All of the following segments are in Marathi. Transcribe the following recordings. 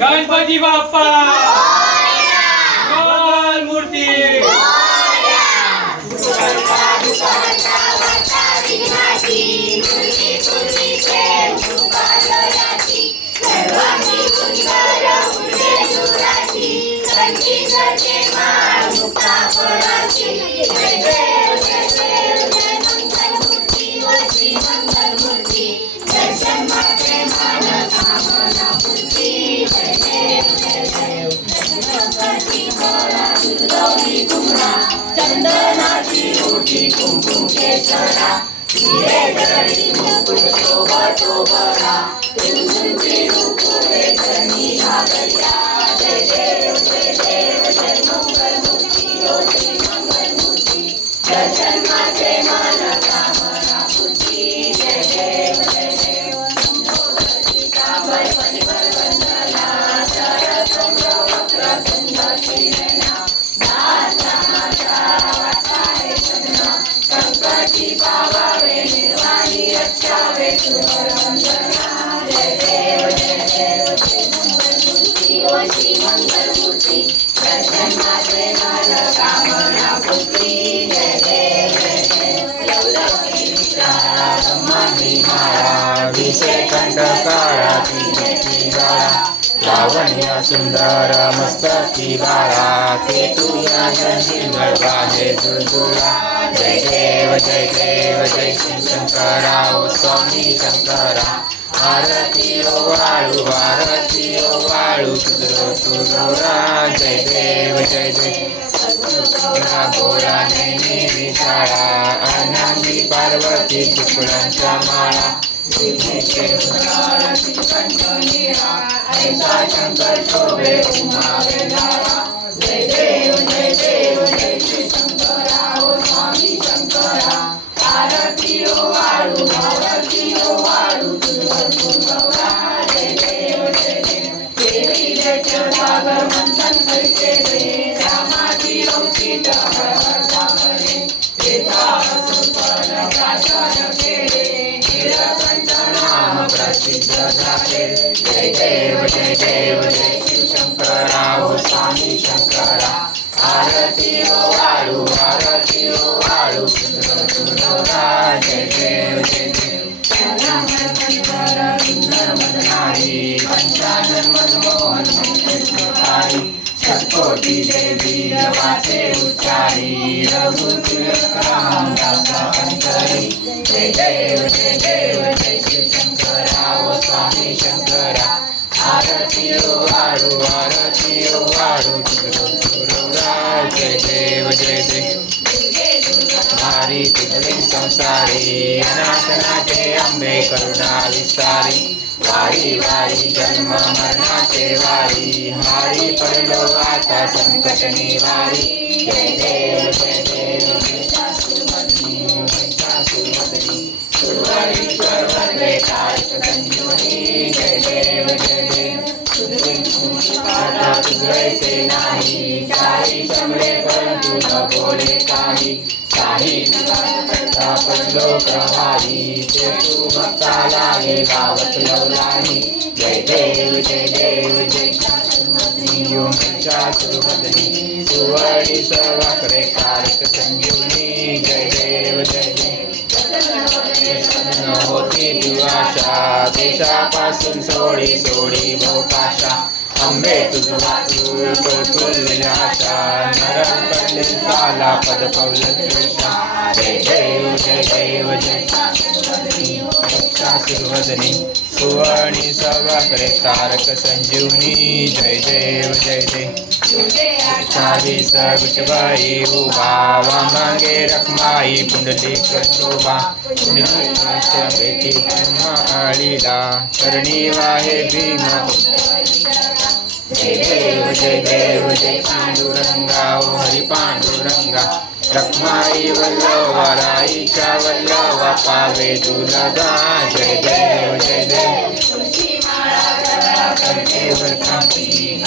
गणपती बाप्पा गोल मूर्ती चंदनाची उठी कुंकुम केसरा हिरे जरी मुकुट शोभतो बरा तुमची रूप वेदनी घागरिया जय देव जय मंगल मूर्ती ओ श्री मंगल मूर्ती दर्शन माझे मन कामना पूर्ती जय देव कांबर परिवर वंदना सरस वक्र सुंदर नयना संकटी पावावे निर्वाणी रक्षावे सुवर वंदना जय देव जय मंगल मूर्ती ओ श्री मंगल मूर्ती दर्शन माझे मन कामना पूर्ती जय देव लवलवी विचारा ब्रह्मांडी माया विषय कंठ काळा लावण्य सुंदर मस्तकी बाळा केतुया निर्मळ हे दुर्गुळा जय देव जय श्री शंकरा ओ स्वामी शंकरा आरती ओ वाळू तुझोरा जय देव गोरा नेने विशाळा आनंदी पार्वती चिपळांच्या माळा ऐसा शंकर शोभे उमा वेदारा जय देव श्री शंकरा ओ स्वामी शंकरा आरती ओ वाळू तुझोरा जय देव देवी सागर मंथन करते रे रामाची औचित सागरे प्रसिद्ध झाले जय देव श्री शंकरा ओ स्वामी शंकरा आरती ओ वाळू तुझोरा जय देव पंचानन मनमोहन षटकोटी देवी वाचे उच्चारी रघुकुलकरांतरी जय देव श्री शंकरा ओ स्वामी शंकरा आरती ओ वाळू तुझोरा जय देव नारी तुझे संसारी अनाथनाथे अंबे करुणा विस्तारी वारी जन्म मरणाचे वारी हारी पडलो आता संकट निवारी जय देव सुरवरीश्वर वंदे कार्तिक संजीवनी जय देव तुझे नाही काही शमले परंतु न बोले काही पडलो प्रवाही ते तू भक्ता लागे गावत लवलाही जय देव चातुर्वदनी सुवर्णी सर्वाकडे कारक संजीवनी जय देव होती दुआशा देशापासून सोडी मोकाशा अंबे तुझा आशा नरम पडले साला पद पवलशा जय देव चातुर्वदनी सुवर्णी सर्वाकडे तारक संजीवनी जय देव विठबाई उभा वामांगे रखमाई पुंडलिक शोभा बेटी आळीला करणी वाहे भीम जय देव पांडुरंगा ओ हरी पांडुरंगा रखमाई वल्लवा राईच्या वल्लवा पावे तुलगा जय देव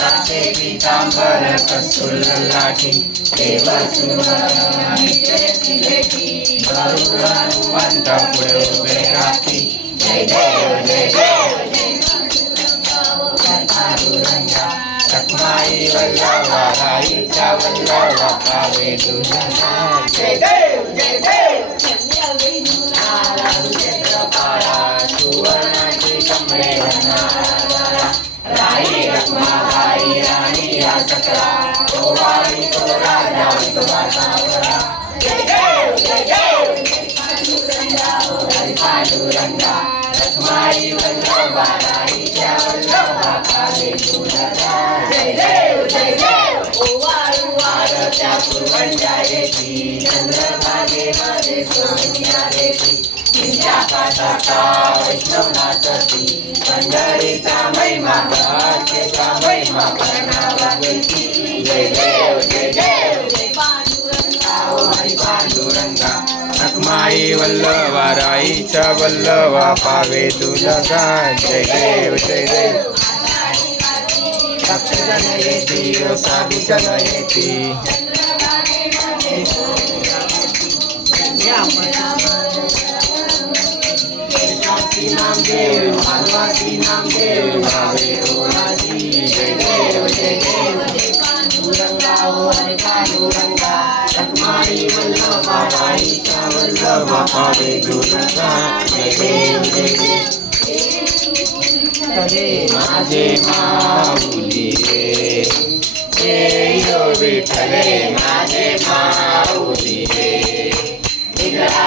कासे पीतांबर कस्तूर लाठी देव हनुमंत पुढे उभे राखी जय देव रखमाई वल्लभ राईच्या वल्लभ पावे तुझा जय देव जय देव सुवर्णाची कमळे राई रखमा राई राणी या सकला तो वारी तो राजा विधवा सावरा जय देव जय देव हरी पांडुरंगा रखमाई वल्लभ राईच्या वल्लभ पावे तुझा जय देव जय देव वारच्या पूर्वंजा येती चंद्रभागेमध्ये सोनिया येती नित्या पाठाचा वैष्णवनाथी पंढरीचा महिमा गाजेचा महिमा करणारा देती जय देव जय देव हरी पांडुरंगा रखमाई वल्लभ राईच्या वल्लभ पावे तुझा जय देव जय देव भक्तजन येती साधुजन येती नामदेव मानवासी नामदेव भावे ओराजी जय देव जय देव पांडुरंगा हरी पांडुरंगा रखमाई वल्लभ राईच्या वल्लभ पावे तुझा जय देव जय देव माझे माऊली रे विठ्ठले माझे माऊली रे विठ्ठल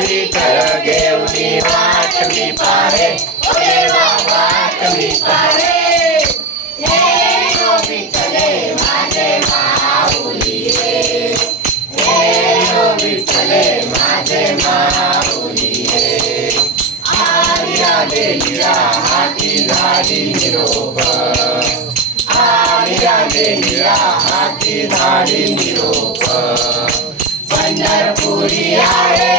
विठ्ठल देवनी वाट मी पारे देवा वाट मी पारे विठ्ठले माझे माऊली रे विठ्ठले माझे माऊली रे आर्या देवीरा हाती झाली निरोप आर्या देवीरा हाती झाली निरोप पंढरपुरी आहे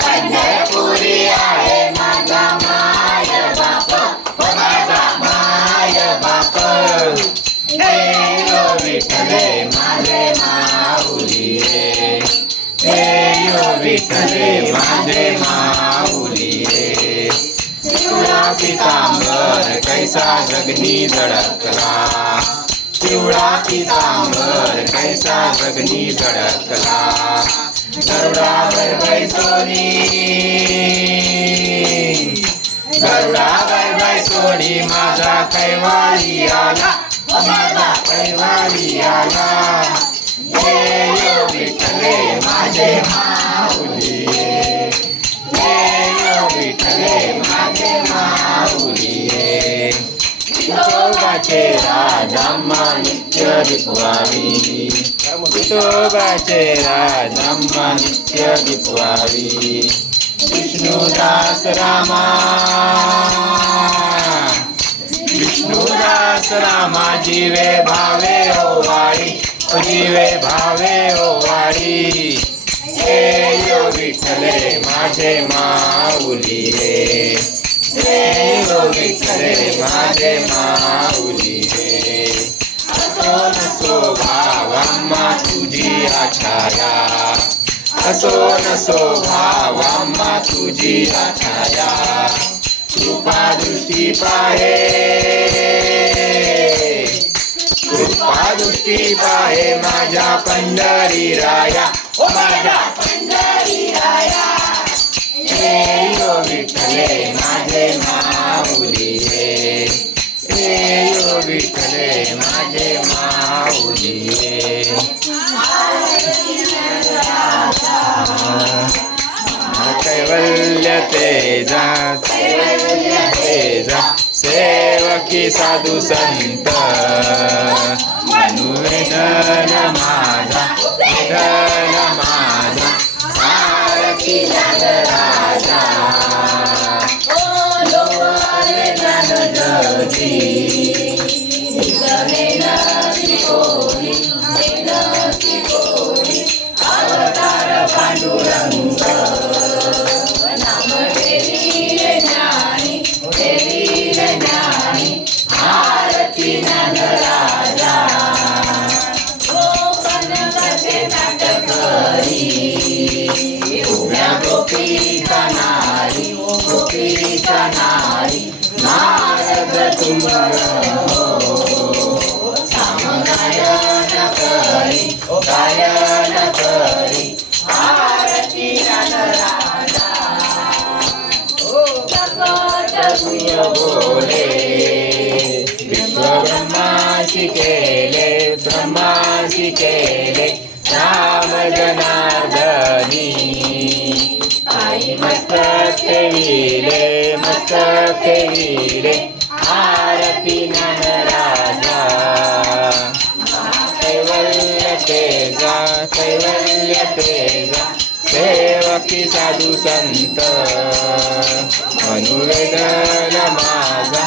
पंढरपुरी आहे माझा माय बाप माझा माय बाप विठ्ठले माझे माऊली रे विठ्ठले माझे माऊली रे पिवळा पितांबर कैसा जगनी झळकला पिवळा पितांबर कैसा जगनी झळकला गरुडावर बैसोनी गरुडावर बैसोनी माझा कैवारी आला माझा कैवारी आला विठ्ठले माझे माऊली विठ्ठले माझे माऊली विठोबाचे राजम्मा नित्य दिपवावी विठोबाचे राजम्मा नित्य दिपवावी विष्णुदास रामा विष्णुदास रामा जीवे भावे हो वाडी जीवे भावे हो वाडी विठ्ठले माझे माऊली रे विठ्ठले माझे माऊली रे असो नसो भावाम्मा तुझी आछाया असो नसो भावाम्मा तुझी आछाया कृपा दृष्टी पाहे कृपा दृष्टी पाहे माझ्या पंढरी राया माझ्या पंढरी राया विठ्ठले माझे माऊली रे विठ्ठले माझे माऊली रे कैवल्य तेजा सेवकी साधू संत मनुवेदन माझा वेदन माझा सारथी राजा अवतार पांडुरंग आरती राजा गोपी वंदन हो सामगायन करी गायन करी आरती ज्ञानराजा बोले विश्वब्रह्माशी केले ब्रह्माशी केले राम जनार्दनी आई मस्तक ठेविले आरती ज्ञानराजा कैवल्य तेजा सेवकी साधू संत अनुवेदन माझा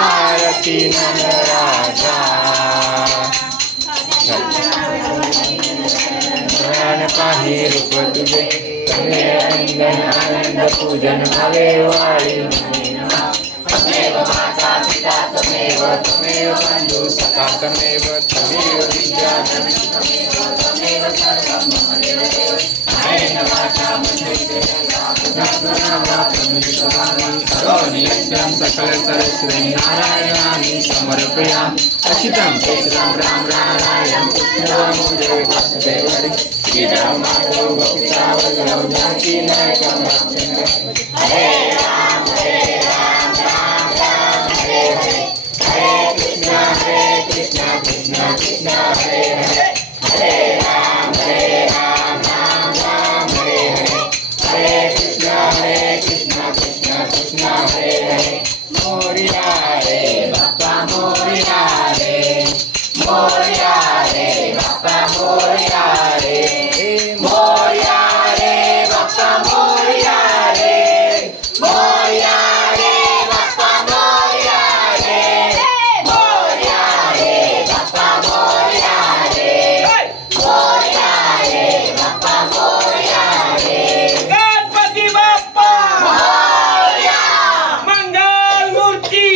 आरती ज्ञानराजा पाही रूप तुझे आनंद पूजन भावे वाळी त्वमेव माता पिता त्वमेव बंधु सखा त्वमेव विद्या त्वमेव सर्वं मम देवदेव आयेन वाचा करोनियं सकलतरश्री नारायणानि समर्पयामि अच्युतं केशवं राम नारायणं कृष्णं वासुदेव हरि श्रीराम माधव गोपिका वल्लभ जानकी नायकं हरे राम राम राम हरे हरे कृष्ण कृष्ण कृष्ण हरे हरे राम राम राम हरे हरे कृष्ण कृष्ण हरे हरे मोरिया रे बाप्पा मोरिया रे बाप्पा मोरिया रे बाप्पा मोरिया रे बाप्पा मोरिया रे बाप्पा मोरिया रे गणपती बाप्पा मंगल मूर्ती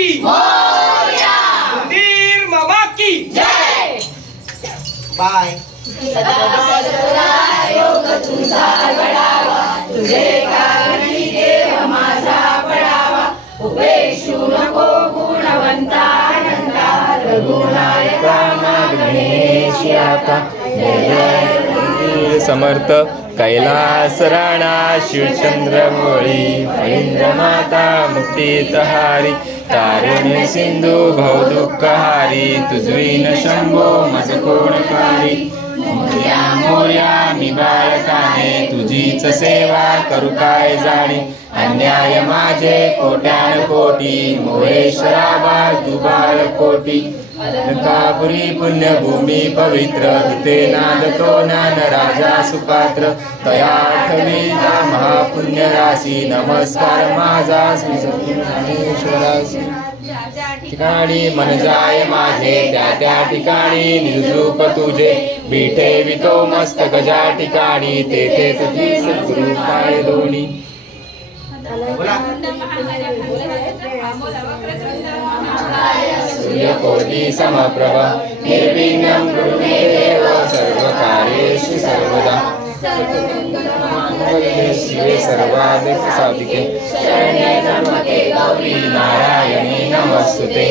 मंदिर मामा की जय बाय योग तुझा घडावा तुझे कारणी देव माझा पडावा उपेक्षू नको गुणवंता आनंदा रघुनायका गणेश आता जय समर्थ कैलास राणा शिवचंद्र मोळी फळींद्र माता मुक्तीतहारी तारुण्य सिंधू भवदुःखहारी तुझवीन शंभो मज कोणकारी मोर्या मोर्या मी बाळकाने तुझीच सेवा करू काय जाणे अन्याय माझे कोट्यान कोटी मोरेश्वरा बाळ तू बाळ कोटी अलंकापुरी पुण्यभूमी पवित्र तिथे नांदतो ज्ञान राजा सुपात्र तया आठवीचा महापुण्य राशी नमस्कार माझा श्री ज्ञानेश्वरासी ठिकाणी मन जाय माझे त्या ठिकाणी निर्जूप तुझे विठे वितो मस्तक ज्या ठिकाणी तेथे तुझी सद्गुरु पाय दोन्ही सूर्यकोटि समप्रभ निर्विघ्नं कुरु मे देव सर्वकार्येषु सर्वदा मंगले शिवे सर्वार्थ साधिके शरण्ये त्र्यंबके गौरी नारायणी नमस्तुते